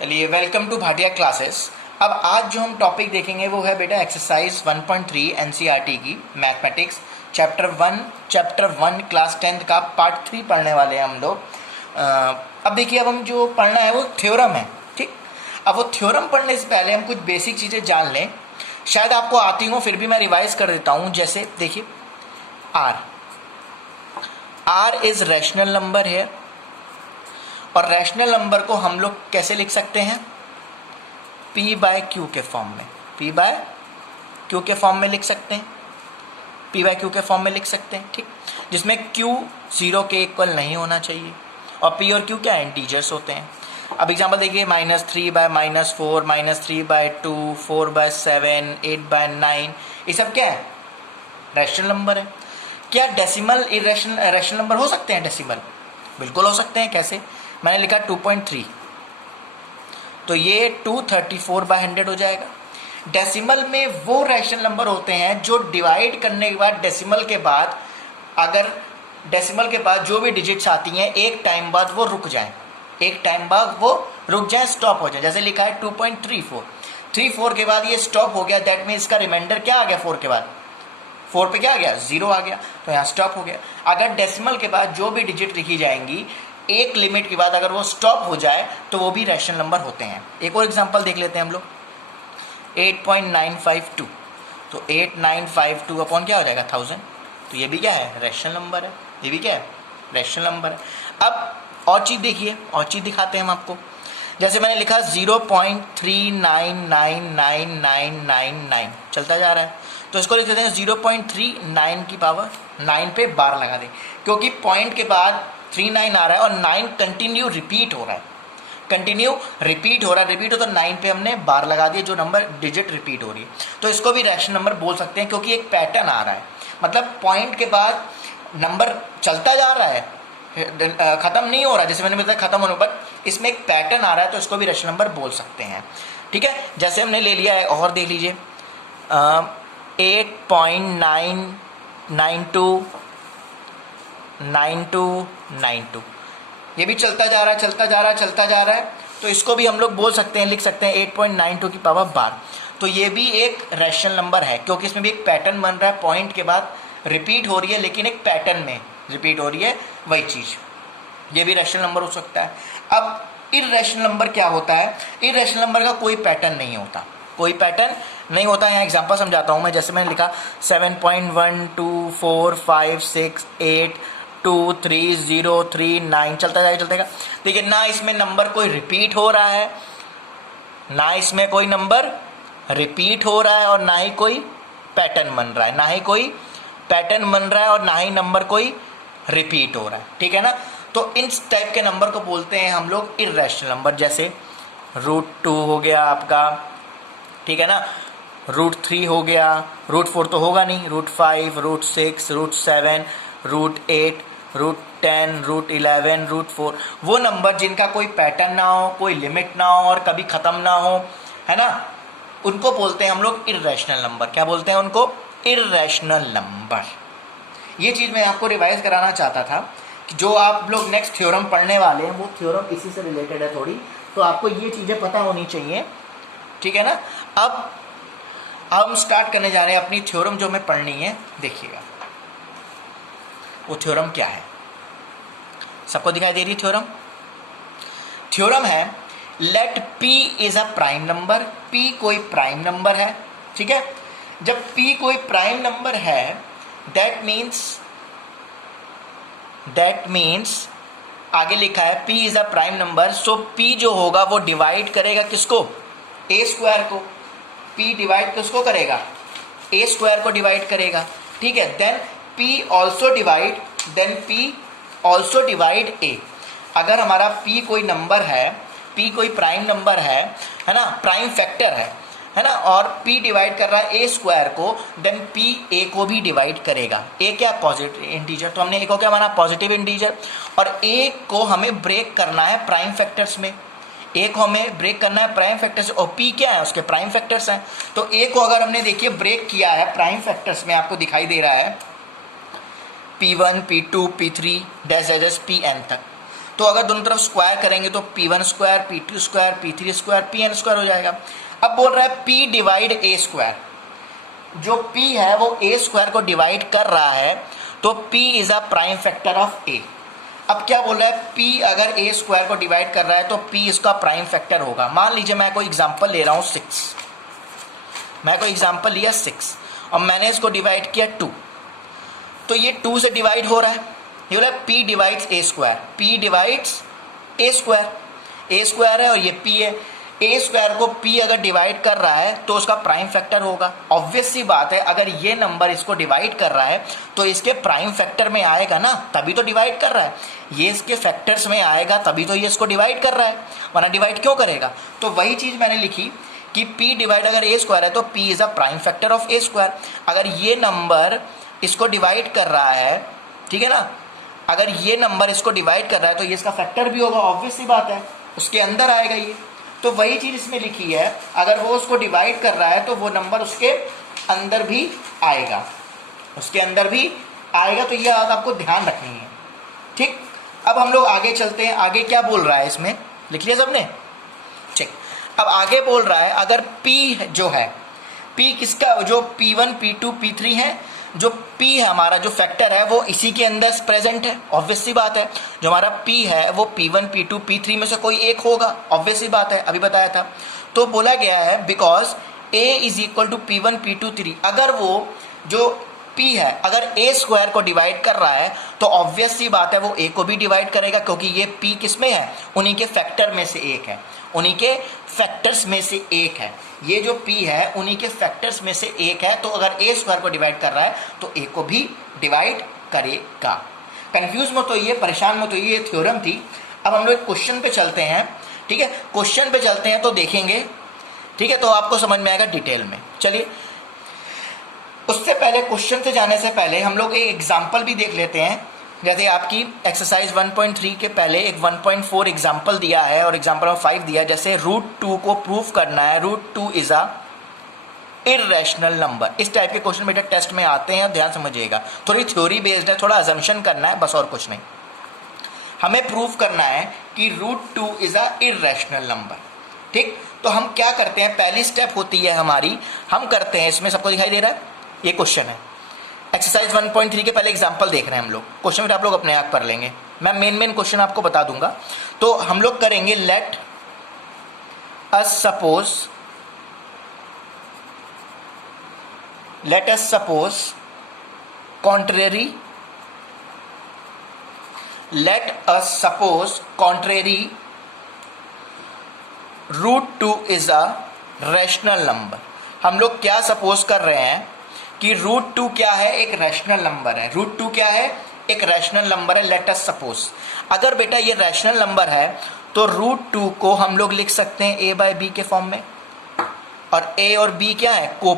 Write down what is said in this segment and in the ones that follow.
चलिए, welcome to Bhatia classes. अब आज जो हम टॉपिक देखेंगे वो है बेटा एक्सरसाइज 1.3 एनसीईआरटी की मैथमेटिक्स चैप्टर 1 क्लास 10th का पार्ट 3 पढ़ने वाले हैं हम लोग। अब देखिए, अब हम जो पढ़ना है वो थ्योरम है। ठीक, अब वो थ्योरम पढ़ने से पहले हम कुछ बेसिक चीज़ें जान लें। शायद आपको आती हो, फिर भी मैं रिवाइज कर देता हूँ। जैसे देखिए, आर इज रैशनल नंबर है, और रैशनल नंबर को हम लोग कैसे लिख सकते हैं? P बाय क्यू के फॉर्म में, P बाय क्यू के फॉर्म में लिख सकते हैं, P बाय क्यू के फॉर्म में लिख सकते हैं। ठीक, जिसमें Q 0 के इक्वल नहीं होना चाहिए, और P और Q क्या इंटीजर्स होते हैं। अब एग्जांपल देखिए, -3 बाय -4, -3 बाय 2, 4 बाय 7, 8 बाय 9, ये सब क्या है? रैशनल नंबर है। क्या डेसिमल रैशनल नंबर हो सकते हैं? डेसिमल बिल्कुल हो सकते हैं। कैसे? मैंने लिखा 2.3, तो ये 234/100 हो जाएगा। डेसिमल में वो रैशनल नंबर होते हैं जो डिवाइड करने के बाद डेसिमल के बाद, अगर डेसिमल के बाद जो भी डिजिट्स आती हैं एक टाइम बाद वो रुक जाएं, एक टाइम बाद वो रुक जाएं, स्टॉप हो जाए। जैसे लिखा है 2.34, 34 के बाद ये स्टॉप हो गया, दैट मीन्स इसका रिमाइंडर क्या आ गया? 4 के बाद 4 पे क्या आ गया? 0 आ गया, तो यहाँ स्टॉप हो गया। अगर डेसिमल के बाद जो भी डिजिट लिखी जाएंगी एक लिमिट के बाद अगर वो स्टॉप हो जाए तो वो भी रैशनल नंबर होते हैं। एक और एग्जांपल देख लेते हैं हम लोग, 8.952, तो 8952 अपॉन क्या हो जाएगा? 1000, तो ये भी क्या है? रैशनल नंबर है। ये भी क्या है? रैशनल नंबर है। अब और चीज़ देखिए, और चीज़ दिखाते हैं हम आपको। जैसे मैंने लिखा 0.399999 चलता जा रहा है, तो इसको लिख देते हैं 0.39 की पावर 9 पे बार लगा दें, क्योंकि पॉइंट के बाद 39 आ रहा है और 9 कंटिन्यू रिपीट हो रहा है, रिपीट हो तो 9 पे हमने बार लगा दिया, जो नंबर डिजिट रिपीट हो रही है, तो इसको भी रैशनल नंबर बोल सकते हैं, क्योंकि एक पैटर्न आ रहा है। मतलब पॉइंट के बाद नंबर चलता जा रहा है, खत्म नहीं हो रहा, जैसे मैंने बताया खत्म होने पर इसमें एक पैटर्न आ रहा है, तो इसको भी रैशनल नंबर बोल सकते हैं। ठीक है, जैसे हमने ले लिया है, और देख लीजिए 8.9292, ये भी चलता जा रहा है, तो इसको भी हम लोग बोल सकते हैं, लिख सकते हैं 8.92 की पावर बार। तो ये भी एक रैशनल नंबर है, क्योंकि इसमें भी एक पैटर्न बन रहा है, पॉइंट के बाद रिपीट हो रही है, लेकिन एक पैटर्न में रिपीट हो रही है वही चीज़, ये भी रैशनल नंबर हो सकता है। अब इररैशनल नंबर क्या होता है? इररैशनल नंबर का कोई पैटर्न नहीं होता, कोई पैटर्न नहीं होता है। यहाँ एग्जांपल समझाता हूँ मैं। जैसे मैंने लिखा 7.12456823039 चलता जाएगा। देखिए, ना इसमें नंबर कोई रिपीट हो रहा है, ना इसमें कोई नंबर रिपीट हो रहा है, और ना ही कोई पैटर्न बन रहा है, और ना ही नंबर कोई रिपीट हो रहा है। ठीक है ना? तो इन टाइप के नंबर को बोलते हैं हम लोग इररैशनल नंबर। जैसे √2 हो गया आपका, ठीक है ना, √3 हो गया, √4 तो होगा नहीं, √5, √6, √7, √8, √10, √11, √4, वो नंबर जिनका कोई पैटर्न ना हो, कोई लिमिट ना हो और कभी ख़त्म ना हो, है ना, उनको बोलते हैं हम लोग इररैशनल नंबर। क्या बोलते हैं उनको? Irrational number. ये चीज़ मैं आपको रिवाइज कराना चाहता था कि जो आप लोग नेक्स्ट थ्योरम पढ़ने वाले हैं वो थ्योरम इसी से रिलेटेड है थोड़ी, तो आपको ये चीज़ें पता होनी चाहिए। ठीक है ना? अब हम स्टार्ट करने जा रहे हैं अपनी थ्योरम जो हमें पढ़नी है। देखिएगा वो थ्योरम क्या है, सबको दिखाई दे रही थ्योरम? थ्योरम है let P is a prime number. P कोई प्राइम नंबर है, ठीक है। जब P कोई प्राइम नंबर है, दैट मीन्स आगे लिखा है P is a prime number, so P जो होगा वो डिवाइड करेगा किसको? A स्क्वायर को। P डिवाइड किसको करेगा? A स्क्वायर को डिवाइड करेगा, ठीक है। Then P also divide A। अगर हमारा P कोई नंबर है, P कोई प्राइम नंबर है ना, प्राइम फैक्टर है ना, और P डिवाइड कर रहा है A स्क्वायर को, देन P A को भी डिवाइड करेगा। A क्या? पॉजिटिव इंटीजर, तो हमने A को क्या माना? Positive integer. और A को हमें ब्रेक करना है प्राइम फैक्टर्स में, A को हमें ब्रेक करना है प्राइम फैक्टर्स, और P क्या है? उसके प्राइम फैक्टर्स हैं। तो A को अगर हमने देखिए ब्रेक किया है प्राइम फैक्टर्स में, आपको दिखाई दे रहा है P1, P2, P3 dash Pn तक, तो अगर दोनों तरफ स्क्वायर करेंगे तो P1 square, P2 square, P3 square, Pn square हो जाएगा। अब बोल रहा है P डिवाइड A स्क्वायर, जो P है वो A स्क्वायर को डिवाइड कर रहा है, तो P is a prime factor of A। अब क्या बोल रहा है, P अगर A स्क्वायर को डिवाइड कर रहा है तो P इसका प्राइम फैक्टर होगा। मान लीजिए मैं कोई एग्जांपल ले रहा हूँ 6, मैं कोई एग्जांपल लिया 6 और मैंने इसको डिवाइड किया 2, तो ये 2 से डिवाइड हो रहा है, ये बोला P divides A square, P divides A square, A square है और ये P है। A स्क्वायर को P अगर डिवाइड कर रहा है तो उसका प्राइम फैक्टर होगा। ऑब्वियस सी बात है, अगर ये नंबर इसको डिवाइड कर रहा है तो इसके प्राइम फैक्टर में आएगा ना, तभी तो डिवाइड कर रहा है। ये इसके फैक्टर्स में आएगा तभी तो ये इसको डिवाइड कर रहा है, वरना डिवाइड क्यों करेगा। तो वही चीज़ मैंने लिखी कि P डिवाइड अगर A स्क्वायर है तो P is a prime factor of A square. अगर ये नंबर इसको डिवाइड कर रहा है, ठीक है ना, अगर ये नंबर इसको डिवाइड कर रहा है तो ये इसका फैक्टर भी होगा, ऑब्वियस सी बात है, उसके अंदर आएगा ये। तो वही चीज इसमें लिखी है, अगर वो उसको डिवाइड कर रहा है तो वो नंबर उसके अंदर भी आएगा, उसके अंदर भी आएगा। तो ये बात आपको ध्यान रखनी है, ठीक। अब हम लोग आगे चलते हैं, आगे क्या बोल रहा है इसमें, लिख लिया सबने, ठीक। अब आगे बोल रहा है अगर P जो है, P किसका, जो P1 P2 P3 है, जो P है हमारा जो फैक्टर है वो इसी के अंदर प्रेजेंट है, ऑब्वियस सी बात है। जो हमारा P है वो P1 P2 P3 में से कोई एक होगा, ऑब्वियस सी बात है, अभी बताया था। तो बोला गया है because A is equal to P1 P2 3, अगर वो जो P है अगर A स्क्वायर को डिवाइड कर रहा है तो ऑब्वियस सी बात है वो A को भी डिवाइड करेगा, क्योंकि ये P किस में है, उन्हीं के फैक्टर में से एक है, उन्हीं के फैक्टर्स में से एक है। ये जो P है उन्हीं के फैक्टर्स में से एक है, तो अगर A स्क्वायर को डिवाइड कर रहा है तो A को भी डिवाइड करेगा। कंफ्यूज मत होइए, परेशान मत होइए, ये थ्योरम थी। अब हम लोग क्वेश्चन पे चलते हैं, ठीक है। क्वेश्चन पे चलते हैं तो देखेंगे, ठीक है, तो आपको समझ में आएगा डिटेल में। चलिए, उससे पहले क्वेश्चन से जाने से पहले हम लोग एक एग्जाम्पल भी देख लेते हैं। जैसे आपकी एक्सरसाइज 1.3 के पहले एक 1.4 एग्जाम्पल दिया है और एग्जाम्पल नंबर 5 दिया है। जैसे √2 को प्रूफ करना है, √2 इज अ इररेशनल नंबर। इस टाइप के क्वेश्चन बेटा टेस्ट में आते हैं, ध्यान समझिएगा। थोड़ी थ्योरी बेस्ड है, थोड़ा अजम्पशन करना है, बस और कुछ नहीं। हमें प्रूफ करना है कि √2 इज अ इररेशनल नंबर, ठीक। तो हम क्या करते हैं, पहली स्टेप होती है हमारी, हम करते हैं, इसमें सबको दिखाई दे रहा है, ये क्वेश्चन है एक्सरसाइज 1.3 के पहले एग्जांपल देख रहे हैं हम लोग। क्वेश्चन आप लोग अपने आप कर लेंगे, मैं मेन क्वेश्चन आपको बता दूंगा। तो हम लोग करेंगे let us suppose contrary, let us suppose contrary √2 is a rational number. हम लोग क्या सपोज कर रहे हैं कि √2 क्या है, एक रैशनल नंबर है। √2 क्या है, एक रैशनल नंबर है। लेट अस सपोज, अगर बेटा ये रैशनल नंबर है तो √2 को हम लोग लिख सकते हैं A बाय B के फॉर्म में, और A और B क्या है, को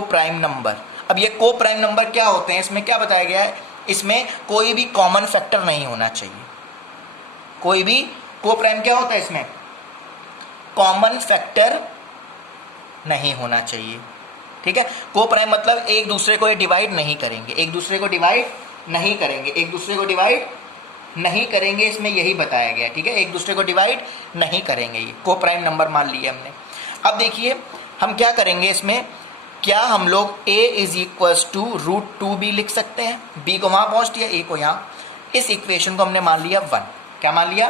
प्राइम नंबर। अब ये को प्राइम नंबर क्या होते हैं, इसमें क्या बताया गया है, इसमें कोई भी कॉमन फैक्टर नहीं होना चाहिए। कोई भी को प्राइम क्या होता है, इसमें कॉमन फैक्टर नहीं होना चाहिए, ठीक है। को प्राइम मतलब एक दूसरे को ये डिवाइड नहीं करेंगे, एक दूसरे को डिवाइड नहीं करेंगे, एक दूसरे को डिवाइड नहीं करेंगे, इसमें यही बताया गया, ठीक है। एक दूसरे को डिवाइड नहीं करेंगे, ये को प्राइम नंबर मान लिए हमने। अब देखिए हम क्या करेंगे इसमें, क्या हम लोग A इज इक्वल्स टू √2 भी लिख सकते हैं, B को वहां पहुंच दिया, A को यहाँ, इस इक्वेशन को हमने मान लिया 1, क्या मान लिया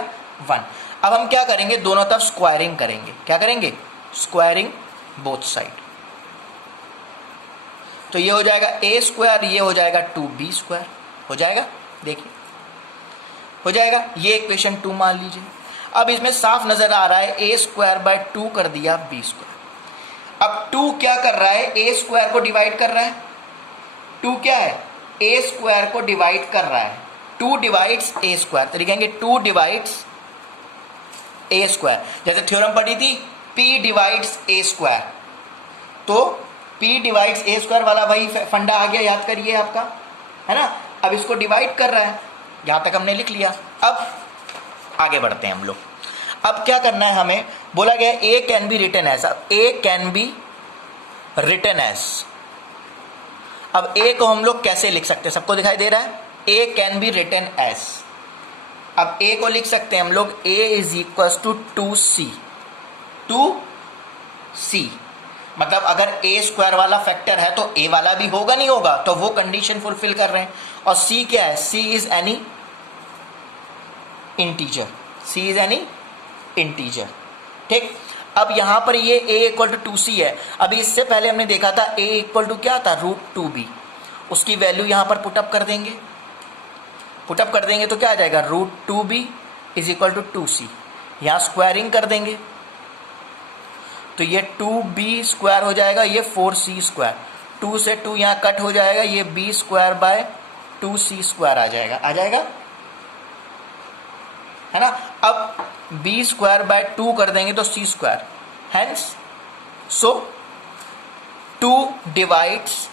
1। अब हम क्या करेंगे, दोनों तरफ स्क्वायरिंग करेंगे, क्या करेंगे, स्क्वायरिंग बोथ साइड। तो ये हो जाएगा A स्क्वायर, ये हो जाएगा 2B स्क्वायर, हो जाएगा, देखिए हो जाएगा। ये इक्वेशन 2 मान लीजिए। अब इसमें साफ नजर आ रहा है A स्क्वायर बाय 2 कर दिया B स्क्वायर। अब 2 क्या कर रहा है, A स्क्वायर को डिवाइड कर रहा है। 2 क्या है, A स्क्वायर को डिवाइड कर रहा है। 2 डिवाइड्स A स्क्वायर, तो लिखेंगे 2 डिवाइड्स A स्क्वायर। जैसे थ्योरम पढ़ी थी P डिवाइड्स A स्क्वायर, तो P डिवाइड्स A स्क्वायर वाला वही फंडा आ गया, याद करिए आपका, है ना। अब इसको डिवाइड कर रहा है, यहां तक हमने लिख लिया। अब आगे बढ़ते हैं हम लोग। अब क्या करना है हमें, बोला गया A can be written as, A can be written as. अब A को हम लोग कैसे लिख सकते हैं, सबको दिखाई दे रहा है, A can be written as. अब a को लिख सकते हैं हम लोग a is equal to 2c, 2c मतलब अगर a स्क्वायर वाला फैक्टर है तो a वाला भी होगा नहीं होगा, तो वो कंडीशन फुलफिल कर रहे हैं। और c क्या है, c is any integer, c is any integer. ठीक, अब यहां पर ये a इक्वल टू 2c है। अभी इससे पहले हमने देखा था a इक्वल टू क्या था, √2b। उसकी वैल्यू यहां पर पुटअप कर देंगे, पुटअप कर देंगे तो क्या आ जाएगा, √2b is equal to 2c। यहां स्क्वायरिंग कर देंगे तो ये 2b स्क्वायर हो जाएगा, ये 4c स्क्वायर, 2 से 2 यहां कट हो जाएगा, ये b square by 2c square आ जाएगा, आ जाएगा है ना। अब b स्क्वायर बाय 2 कर देंगे तो c स्क्वायर, हेंस सो 2 डिवाइड्स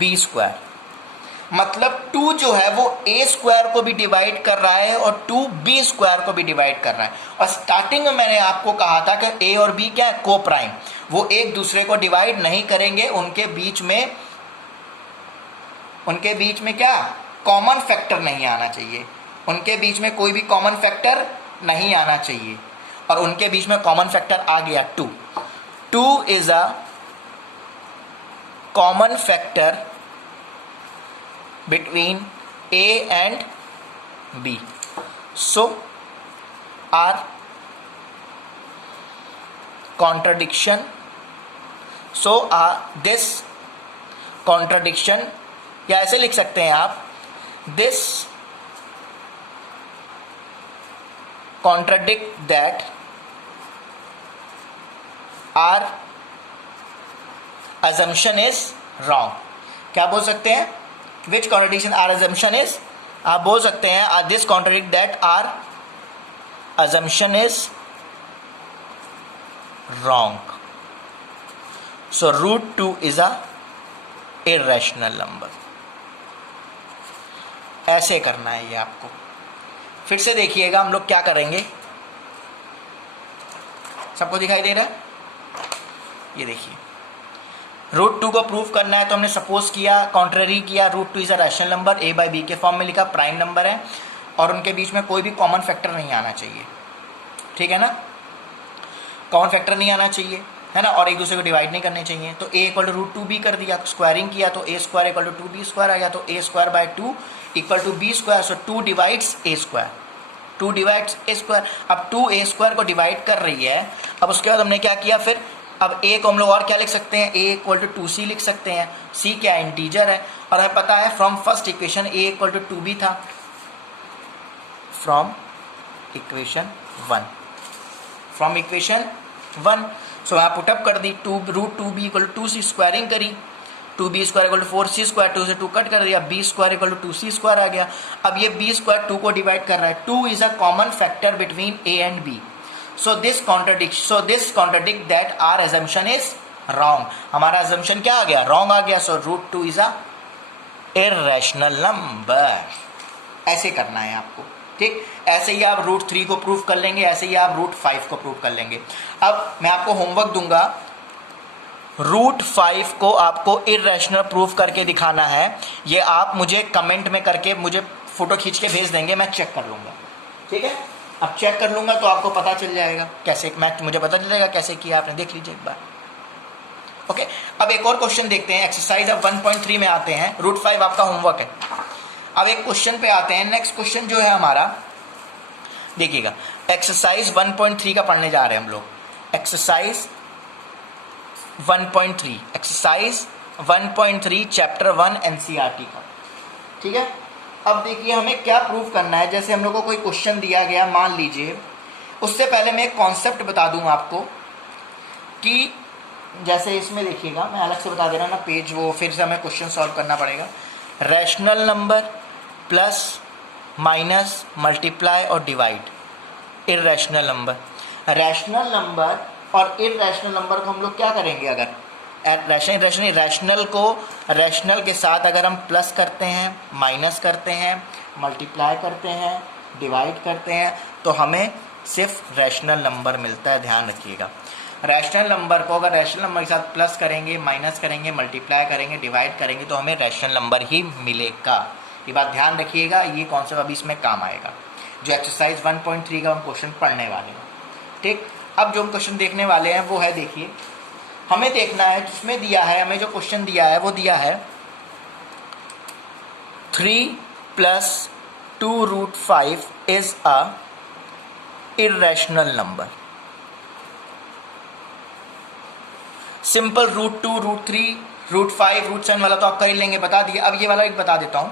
b स्क्वायर, मतलब 2 जो है वो a स्क्वायर को भी डिवाइड कर रहा है और 2 b स्क्वायर को भी डिवाइड कर रहा है। और स्टार्टिंग में मैंने आपको कहा था कि a और b क्या है, को प्राइम, वो एक दूसरे को डिवाइड नहीं करेंगे, उनके बीच में क्या, कॉमन फैक्टर नहीं आना चाहिए, उनके बीच में कोई भी कॉमन फैक्टर नहीं आना चाहिए। और उनके बीच में कॉमन फैक्टर आ गया 2, 2 is a common factor between A and B. So our contradiction, this contradiction, या ऐसे लिख सकते हैं आप, this contradict that our assumption is wrong। क्या बोल सकते हैं, which contradiction our assumption is, आप बोल सकते हैं this contradict that our assumption is wrong। So √2 is a irrational number। ऐसे करना है ये आपको। फिर से देखिएगा हम लोग क्या करेंगे, सबको दिखाई दे रहा है, ये देखिए √2 को प्रूव करना है तो हमने सपोज किया, कॉन्ट्ररी किया, √2 is a rational number, a by b के फॉर्म में लिखा, प्राइम नंबर है और उनके बीच में कोई भी कॉमन फैक्टर नहीं आना चाहिए, ठीक है ना, कॉमन फैक्टर नहीं आना चाहिए, है ना, और एक दूसरे को डिवाइड नहीं करने चाहिए। तो a इक्वल टू √2b कर दिया, स्क्वायरिंग किया तो a square equal to 2b square आ गया, तो a square by 2 equal to b square, so 2 divides a square, 2 divides a square. अब 2 a स्क्वायर को डिवाइड कर रही है। अब उसके बाद हमने क्या किया, फिर अब a को हम लोग और क्या लिख सकते हैं, a इक्वल टू 2c लिख सकते हैं, c क्या है, इंटीजर है, और हमें पता है from first equation a equal to 2b था, फ्रॉम इक्वेशन 1, सो यहाँ पुटअप कर दी, √2b equal to 2c, squaring करी, 2b square equal to 4c square, 2 से 2 कट कर दिया, b square equal to 2c square आ गया। अब ये b स्क्वायर 2 को डिवाइड कर रहा है, 2 is a common factor between a and b। So this contradict that our assumption is wrong। हमारा assumption क्या आ गया, wrong आ गया। So √2 is a irrational number। ऐसे करना है आपको, ठीक। ऐसे ही आप √3 को प्रूव कर लेंगे, ऐसे ही आप √5 को प्रूव कर लेंगे। अब मैं आपको होमवर्क दूंगा, √5 को आपको इररेशनल प्रूफ करके दिखाना है। ये आप मुझे कमेंट में करके मुझे फोटो खींच के भेज देंगे, मैं चेक कर लूंगा, ठीक है। अब चेक कर लूंगा तो आपको पता चल जाएगा कैसे, मुझे पता चल जाएगा कैसे किया आपने, देख लीजिए एक बार, ओके। अब एक और क्वेश्चन देखते हैं, एक्सरसाइज अब 1.3 में आते हैं, √5 आपका होमवर्क है। अब एक क्वेश्चन पे आते हैं, नेक्स्ट क्वेश्चन जो है हमारा, देखिएगा एक्सरसाइज 1.3 का पढ़ने जा रहे हैं हम लोग। एक्सरसाइज 1.3 चैप्टर 1 एनसीईआरटी का, ठीक है। अब देखिए हमें क्या प्रूफ करना है। जैसे हम लोग को कोई क्वेश्चन दिया गया, मान लीजिए, उससे पहले मैं एक कॉन्सेप्ट बता दूं आपको कि जैसे इसमें देखिएगा, मैं अलग से बता दे रहा हूं ना पेज, वो फिर से हमें क्वेश्चन सॉल्व करना पड़ेगा। Rational number plus minus multiply और divide irrational number. Rational number और इररेशनल नंबर को हम लोग क्या करेंगे, अगर रैशनल को रैशनल के साथ अगर हम प्लस करते हैं, माइनस करते हैं, मल्टीप्लाई करते हैं, डिवाइड करते हैं, तो हमें सिर्फ रैशनल नंबर मिलता है। ध्यान रखिएगा, रैशनल नंबर को अगर रैशनल नंबर के साथ प्लस करेंगे, माइनस करेंगे, मल्टीप्लाई करेंगे, डिवाइड करेंगे तो हमें रैशनल नंबर ही मिलेगा। ये बात ध्यान रखिएगा, ये कॉन्सेप्ट अभी इसमें काम आएगा। जो एक्सरसाइज 1.3 का हम क्वेश्चन पढ़ने वाले हैं। ठीक, अब जो हम क्वेश्चन देखने वाले हैं वो है, देखिए हमें देखना है, जिसमें दिया है हमें जो क्वेश्चन दिया है वो दिया है 3 + 2√5 is a irrational number. Simple √2, √3, √5, √7 वाला तो आप कर ही लेंगे, बता दिए। अब ये वाला एक बता देता हूं,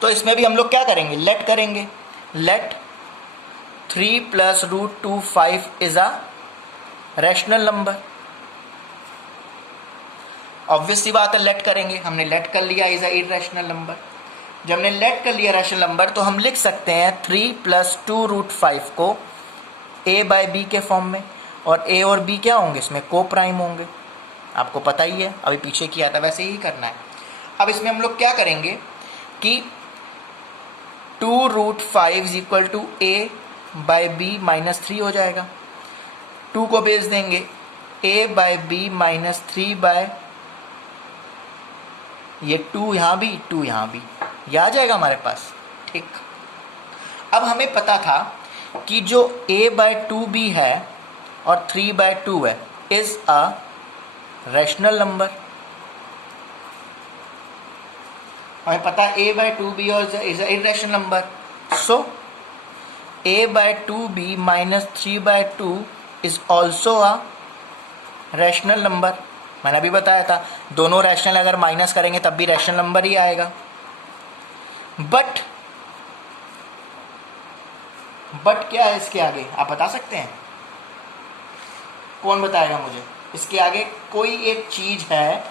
तो इसमें भी हम लोग क्या करेंगे, लेट करेंगे। Let 3 + √2(5) is a rational number. Obvious सी बात है, लेट करेंगे, हमने लेट कर लिया इज अ इर्रेशनल नंबर। जब हमने लेट कर लिया रैशनल नंबर तो हम लिख सकते हैं 3 + 2√5 को a/b के फॉर्म में, और a और b क्या होंगे, इसमें को प्राइम होंगे, आपको पता ही है, अभी पीछे किया था वैसे ही करना है। अब इसमें हम लोग क्या करेंगे कि 2√5 = a/b - 3 हो जाएगा। 2 को भेज देंगे a/b - 3 ये 2 यहाँ भी, 2 यहाँ भी, ये आ जाएगा हमारे पास। ठीक, अब हमें पता था कि जो a/2b है और 3/2 है इज अ रैशनल नंबर। हमें पता है a/2b और is a irrational number, so a/2b - 3/2 is also a rational number. मैंने अभी बताया था, दोनों रैशनल अगर माइनस करेंगे तब भी रैशनल नंबर ही आएगा। बट क्या है इसके आगे, आप बता सकते हैं? कौन बताएगा मुझे? इसके आगे कोई एक चीज है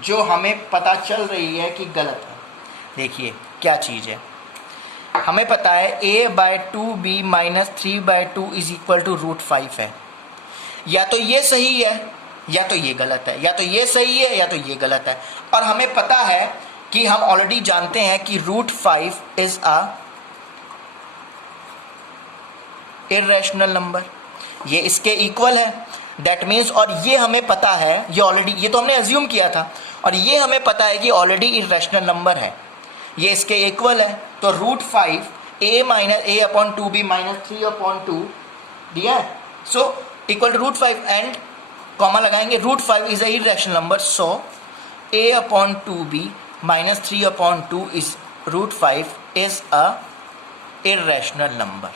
जो हमें पता चल रही है कि गलत है। देखिए क्या चीज है, हमें पता है a/2b - 3/2 = √5 है। या तो ये सही है या तो ये गलत है, या तो ये सही है या तो ये गलत है। और हमें पता है कि हम ऑलरेडी जानते हैं कि √5 इज अ इर्रेशनल नंबर, ये इसके इक्वल है। दैट मीन्स, और ये हमें पता है, ये ऑलरेडी, ये तो हमने अज्यूम किया था, और ये हमें पता है कि ऑलरेडी इर्रेशनल नंबर है, ये इसके इक्वल है। तो √5 a/2b - 3/2 दिया है, so equal to √5 and comma लगाएंगे, √5 is a irrational number, so a/2b - 3/2 is √5 is a irrational number.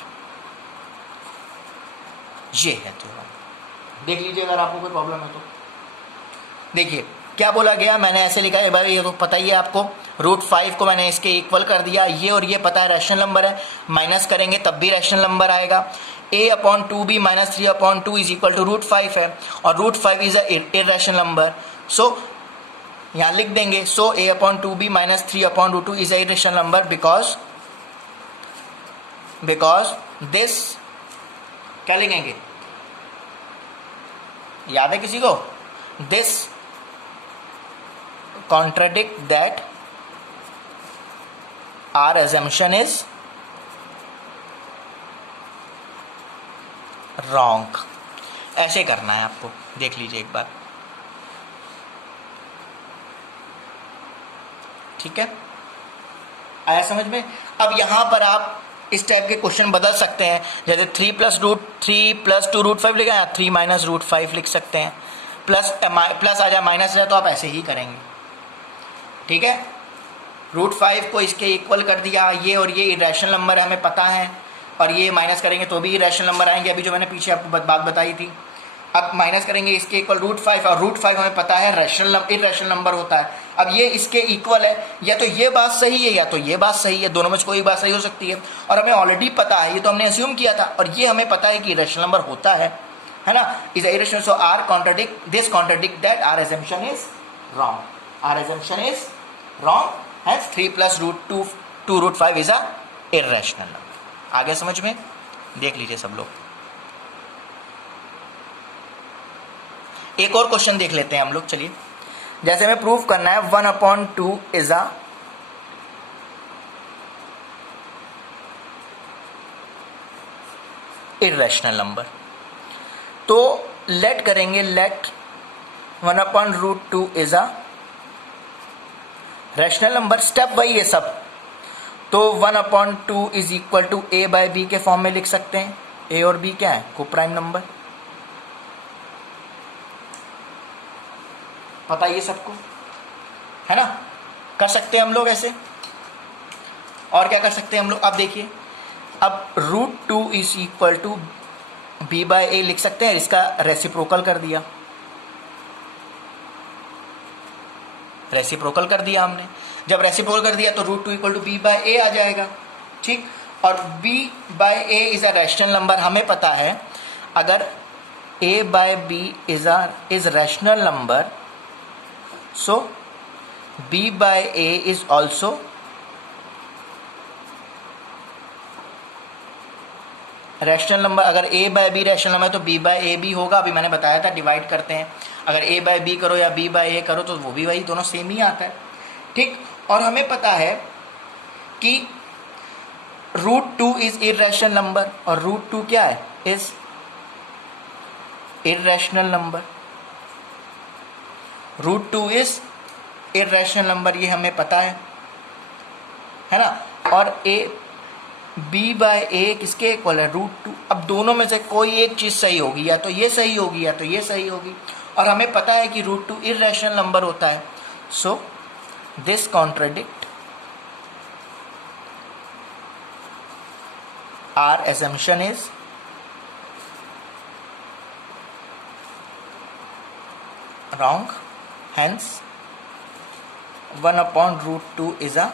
ये है, तो देख लीजिए अगर आपको कोई प्रॉब्लम है तो। देखिए क्या बोला गया, मैंने ऐसे लिखा है भाई, ये तो पता ही है आपको, √5 को मैंने इसके इक्वल कर दिया, ये और ये पता है रैशनल नंबर है, माइनस करेंगे तब भी रैशनल नंबर आएगा। a/2b - 3/2 इज इक्वल टू √5 है, और √5 is a irrational number, so यहाँ लिख देंगे, so a/2b - 3/2 is a irrational number because this, क्या लिखेंगे, याद है किसी को? This contradict that our assumption is wrong. ऐसे करना है आपको, देख लीजिए एक बार, ठीक है, आया समझ में? अब यहां पर आप इस टाइप के क्वेश्चन बदल सकते हैं, जैसे 3 + 2√5 लिखा है, 3 - √5 लिख सकते हैं, प्लस आ जाए माइनस आ जाए तो आप ऐसे ही करेंगे। ठीक है, √5 को इसके इक्वल कर दिया, ये और ये इरेशनल नंबर हमें पता है, और ये माइनस करेंगे तो भी इरेशनल नंबर आएंगे, अभी जो मैंने पीछे आपको बात बताई थी। अब माइनस करेंगे इसके इक्वल √5, और √5 हमें पता है इरेशनल नंबर होता है। अब ये इसके इक्वल है, या तो ये बात सही है या तो ये बात सही है, दोनों में से कोई बात सही हो सकती है, और हमें ऑलरेडी पता है, ये तो हमने अस्यूम किया था, और ये हमें पता है कि इरेशनल नंबर होता है ना, is irrational, so our contradict that our assumption is wrong, our assumption is wrong, hence 3 + 2√5 is a irrational number. आगे समझ में? देख लीजिए सब लोग, एक और क्वेश्चन देख लेते हैं हम लोग, चलिए। जैसे हमें प्रूफ करना है 1/2 इज अ इरेशनल नंबर, तो लेट करेंगे, let 1/√2 is a rational number. Step वही है सब, तो 1/2 is equal to a by b के फॉर्म में लिख सकते हैं। ए और बी क्या है? को प्राइम नंबर। पता ये सबको है ना? कर सकते हैं हम लोग ऐसे। और क्या कर सकते हैं हम लोग? अब देखिए, अब √2 is equal to B by A लिख सकते हैं। इसका रेसिप्रोकल कर दिया, रेसिप्रोकल कर दिया हमने। जब रेसिप्रोकल कर दिया तो √2 equal to B by a आ जाएगा। ठीक, और b by a is a rational number. हमें पता है अगर a by b is rational number, so b by a is also rational number. अगर a by b rational number है तो b बाय a भी होगा। अभी मैंने बताया था डिवाइड करते हैं, अगर a बाय b करो या b बाय a करो तो वो भी वही, दोनों सेम ही आता है। ठीक, और हमें पता है कि √2 इज इर्रेशनल नंबर, और √2 क्या है? Is irrational number. √2 is irrational number, ये हमें पता है ना? और b बाय a किसके इक्वल है? √2। अब दोनों में से कोई एक चीज सही होगी, या तो ये सही होगी या तो ये सही होगी, और हमें पता है कि √2 इर्रेशनल नंबर होता है। So this contradict our assumption is wrong, hence 1/√2 is a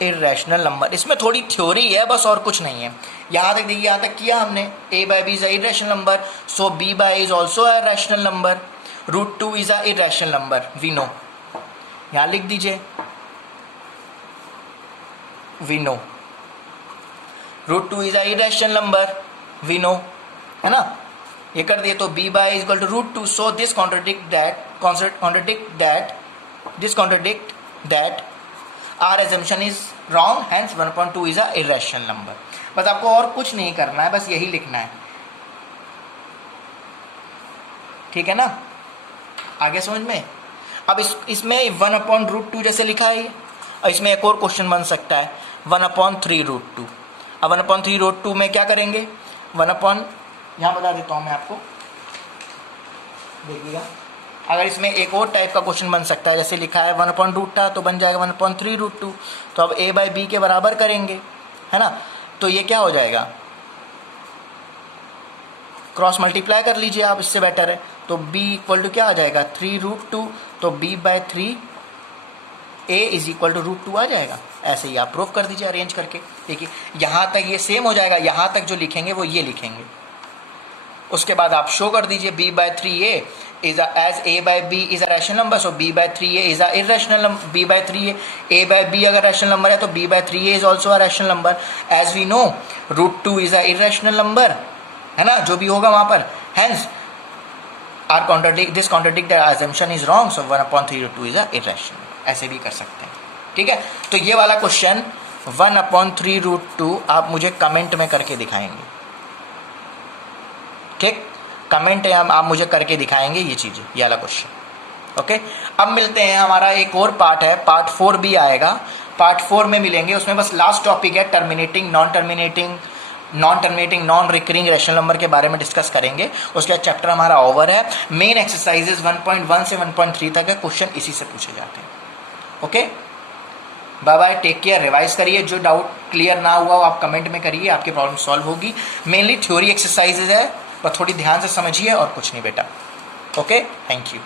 irrational number। इसमें थोड़ी थ्योरी है बस, और कुछ नहीं है। यहाँ तक देखिए, यहाँ तक किया हमने। a by b is a irrational number, so b by a is also a rational number, √2 is a irrational number, we know। यहाँ लिख दीजिए we know, √2 is a irrational number, we know, है ना? ये कर दिए तो b by is equal to √2, so this contradict that our assumption is wrong, hence 1/2 is a irrational number। बस आपको और कुछ नहीं करना है, बस यही लिखना है। ठीक है ना? आगे समझ में? अब इसमें 1/√2 जैसे लिखा है, और इसमें एक और क्वेश्चन बन सकता है 1/3√2। अब 1/3√2 में क्या करेंगे? यहाँ बता देता हूँ मैं आपको, देखिएगा। अगर इसमें एक और टाइप का क्वेश्चन बन सकता है, जैसे लिखा है 1/√2 था तो बन जाएगा 1/3√2। तो अब a बाय b के बराबर करेंगे, है ना? तो ये क्या हो जाएगा? क्रॉस मल्टीप्लाई कर लीजिए आप, इससे बेटर है। तो b इक्वल टू क्या आ जाएगा? 3√2, तो b by 3 a is equal to √2 आ जाएगा। ऐसे ही आप प्रूफ कर दीजिए अरेंज करके। देखिए यहाँ तक ये सेम हो जाएगा, यहाँ तक जो लिखेंगे वो ये लिखेंगे। उसके बाद आप शो कर दीजिए b by 3a is as a by b is a rational number, so b by 3a is a irrational number. b by 3a, a by b अगर रैशनल नंबर है तो b by 3a is also a rational number. As we know √2 is a irrational number, है ना? जो भी होगा वहां पर, hence this contradict assumption is wrong, so 1/3√2 is a irrational. ऐसे भी कर सकते हैं। ठीक है, तो ये वाला क्वेश्चन 1/3√2 आप मुझे कमेंट में करके दिखाएंगे। ठीक, कमेंट है, आप मुझे करके दिखाएंगे ये चीजें, ये वाला क्वेश्चन। ओके, अब मिलते हैं, हमारा एक और पार्ट है, पार्ट 4 भी आएगा। पार्ट 4 में मिलेंगे, उसमें बस लास्ट टॉपिक है terminating, non recurring rational number के बारे में डिस्कस करेंगे। उसके बाद चैप्टर हमारा ओवर है। मेन एक्सरसाइजेस 1.1 से 1.3 तक है, क्वेश्चन इसी से पूछे जाते हैं। Okay, bye bye, take care, revise करिए। जो डाउट क्लियर ना हुआ हो आप कमेंट में करिए, आपकी प्रॉब्लम सॉल्व होगी। मेनली थ्योरी एक्सरसाइजेज है, बस थोड़ी ध्यान से समझिए और कुछ नहीं बेटा। Okay, thank you.